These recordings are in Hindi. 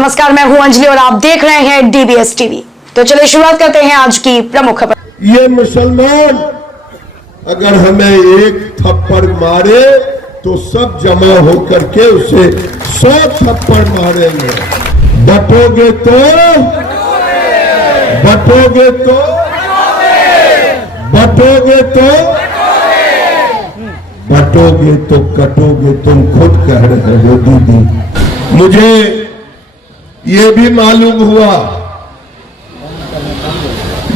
नमस्कार, मैं हूं अंजलि और आप देख रहे हैं डीबीएस टीवी। तो चलिए शुरुआत करते हैं आज की प्रमुख खबर। ये मुसलमान अगर हमें एक थप्पड़ मारे तो सब जमा होकर के उसे 100 थप्पड़ मारेंगे। बटोगे तो बटोगे तो बटोगे तो बटोगे तो कटोगे, तुम खुद कह रहे हो दीदी। मुझे ये भी मालूम हुआ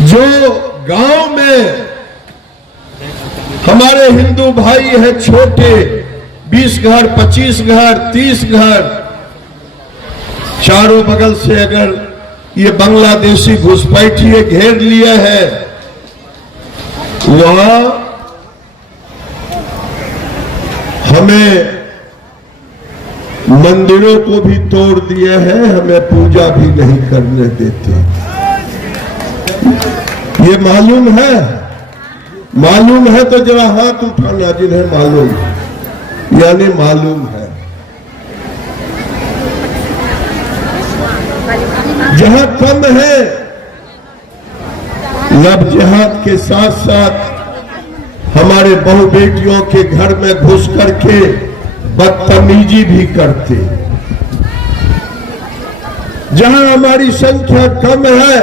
जो गांव में हमारे हिंदू भाई है छोटे, 20 घर, 25 घर, 30 घर, चारों बगल से अगर ये बांग्लादेशी घुसपैठिए घेर लिए है, वहां हमें मंदिरों को भी तोड़ दिए हैं, हमें पूजा भी नहीं करने देते। ये मालूम है? मालूम है तो जरा हाथ उठाना जिन्हें मालूम, यानी मालूम है। जहां कम है, लब जिहाद के साथ साथ हमारे बहु बेटियों के घर में घुस करके बदतमीजी भी करते। जहां हमारी संख्या कम है,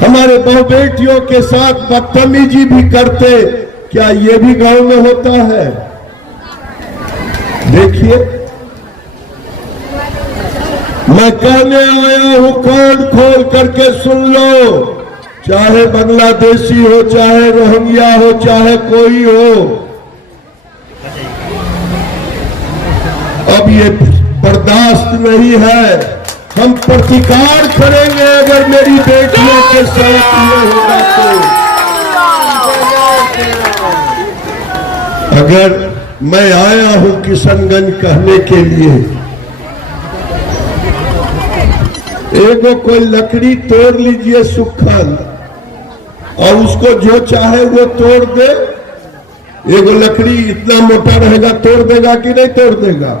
हमारे बहु बेटियों के साथ बदतमीजी भी करते। क्या ये भी गांव में होता है? देखिए, मैं कहने आया हूं, कान खोल करके सुन लो, चाहे बांग्लादेशी हो, चाहे रोहिंग्या हो, चाहे कोई हो, अब ये बर्दाश्त नहीं है। हम प्रतिकार करेंगे अगर मेरी बेटियों के साथ ये होगा तो। अगर मैं आया हूं किशनगंज कहने के लिए, एगो कोई लकड़ी तोड़ लीजिए सुखल, और उसको जो चाहे वो तोड़ दे। एगो लकड़ी इतना मोटा रहेगा, तोड़ देगा कि नहीं तोड़ देगा?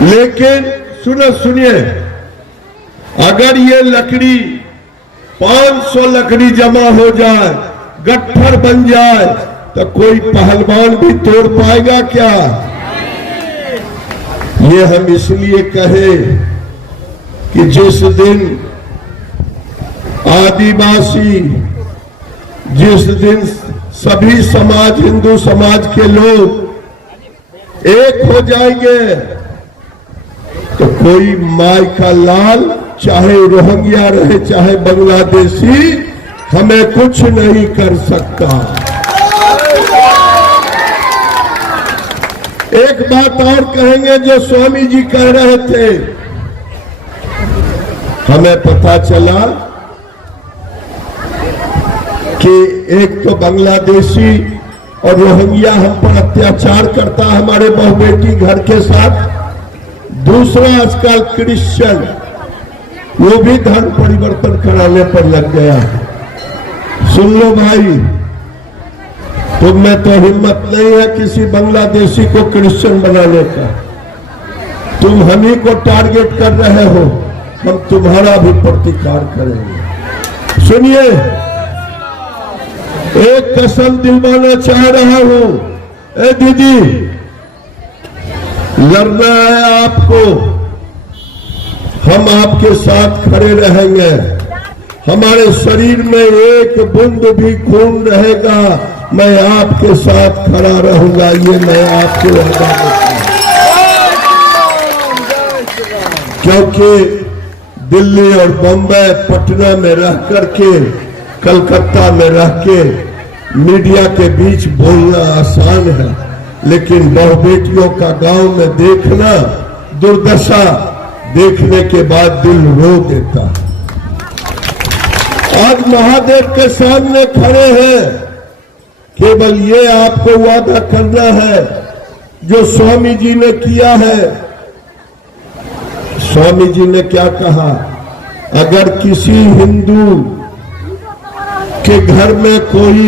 लेकिन सुनिए, अगर ये लकड़ी 500 लकड़ी जमा हो जाए, गट्ठर बन जाए, तो कोई पहलवान भी तोड़ पाएगा क्या? ये हम इसलिए कहे कि जिस दिन आदिवासी, जिस दिन सभी समाज, हिंदू समाज के लोग एक हो जाएंगे, तो कोई माई का लाल, चाहे रोहिंग्या रहे चाहे बांग्लादेशी, हमें कुछ नहीं कर सकता। एक बात और कहेंगे जो स्वामी जी कह रहे थे। हमें पता चला कि एक तो बांग्लादेशी और रोहिंग्या हम पर अत्याचार करता हमारे बहु बेटी घर के साथ, दूसरा आजकल क्रिश्चियन, वो भी धर्म परिवर्तन कराने पर लग गया। सुन लो भाई, तुम में तो हिम्मत नहीं है किसी बांग्लादेशी को क्रिश्चियन बनाने का। तुम हम ही को टारगेट कर रहे हो, हम तुम्हारा भी प्रतिकार करेंगे। सुनिए, एक कसम दिलवाना चाह रहा हूं। ए दीदी, लड़ना है आपको, हम आपके साथ खड़े रहेंगे। हमारे शरीर में एक बूंद भी खून रहेगा, मैं आपके साथ खड़ा रहूंगा। ये मैं आपको वादा करता हूं, क्योंकि दिल्ली और बम्बई, पटना में रह करके, कलकत्ता में रह के मीडिया के बीच बोलना आसान है, लेकिन बहु बेटियों का गांव में देखना, दुर्दशा देखने के बाद दिल रो देता है। आज महादेव के सामने खड़े हैं, केवल ये आपको वादा करना है जो स्वामी जी ने किया है। स्वामी जी ने क्या कहा? अगर किसी हिंदू के घर में कोई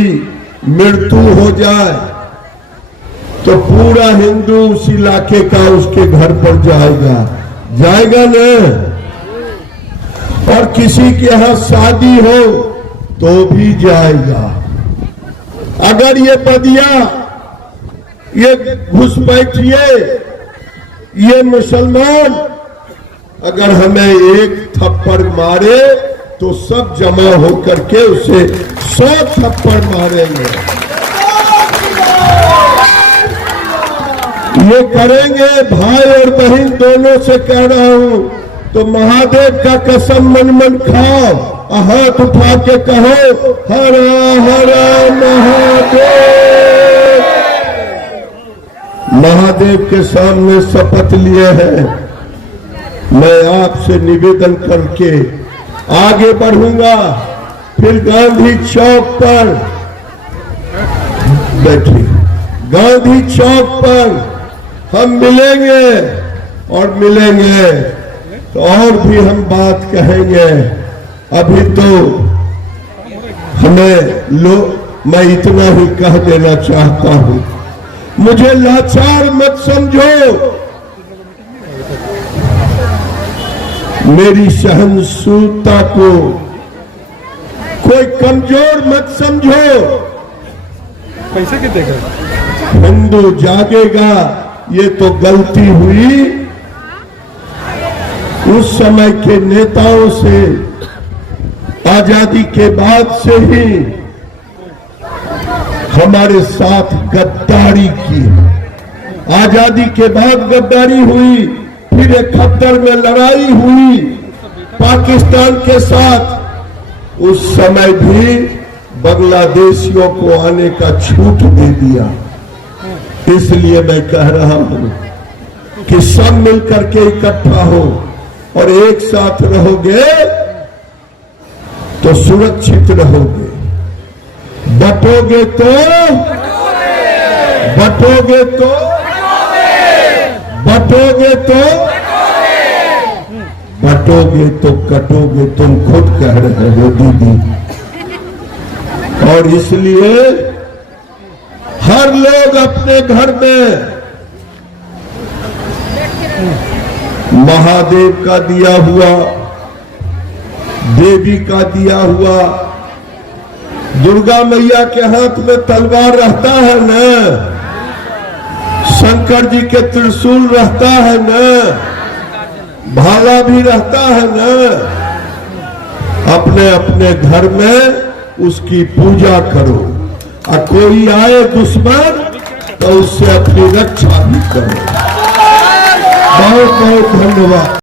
मृत्यु हो जाए तो पूरा हिंदू उस इलाके का उसके घर पर जाएगा। जाएगा न। और किसी के यहां शादी हो तो भी जाएगा। अगर ये बदिया, ये घुसपैठिए, ये मुसलमान अगर हमें एक थप्पड़ मारे तो सब जमा होकर के उसे 100 थप्पड़ मारेंगे। ये करेंगे। भाई और बहन दोनों से कह रहा हूं, तो महादेव का कसम मन मन खाओ, हाथ उठा के कहो हर हर महादेव। महादेव के सामने शपथ लिए हैं। मैं आपसे निवेदन करके आगे बढ़ूंगा। फिर गांधी चौक पर बैठे, गांधी चौक पर हम मिलेंगे और मिलेंगे तो और भी हम बात कहेंगे। अभी तो मैं इतना ही कह देना चाहता हूं, मुझे लाचार मत समझो, मेरी सहनशीलता को कोई कमजोर मत समझो। पैसे कितने का? हिंदू जागेगा, ये तो गलती हुई उस समय के नेताओं से। आजादी के बाद से ही हमारे साथ गद्दारी की। आजादी के बाद गद्दारी हुई, फिर 71 में लड़ाई हुई पाकिस्तान के साथ। उस समय भी बांग्लादेशियों को आने का छूट दे दिया। इसलिए मैं कह रहा हूं कि सब मिलकर के इकट्ठा हो और एक साथ रहोगे तो सुरक्षित रहोगे। बटोगे तो कटोगे, तुम खुद कह रहे हो दीदी। और इसलिए हर लोग अपने घर में महादेव का दिया हुआ, देवी का दिया हुआ, दुर्गा मैया के हाथ में तलवार रहता है न, शंकर जी के त्रिशूल रहता है न, भाला भी रहता है न। अपने अपने घर में उसकी पूजा करो, और कोई आए दुश्मन तो उससे अपनी रक्षा भी करो। बहुत बहुत धन्यवाद।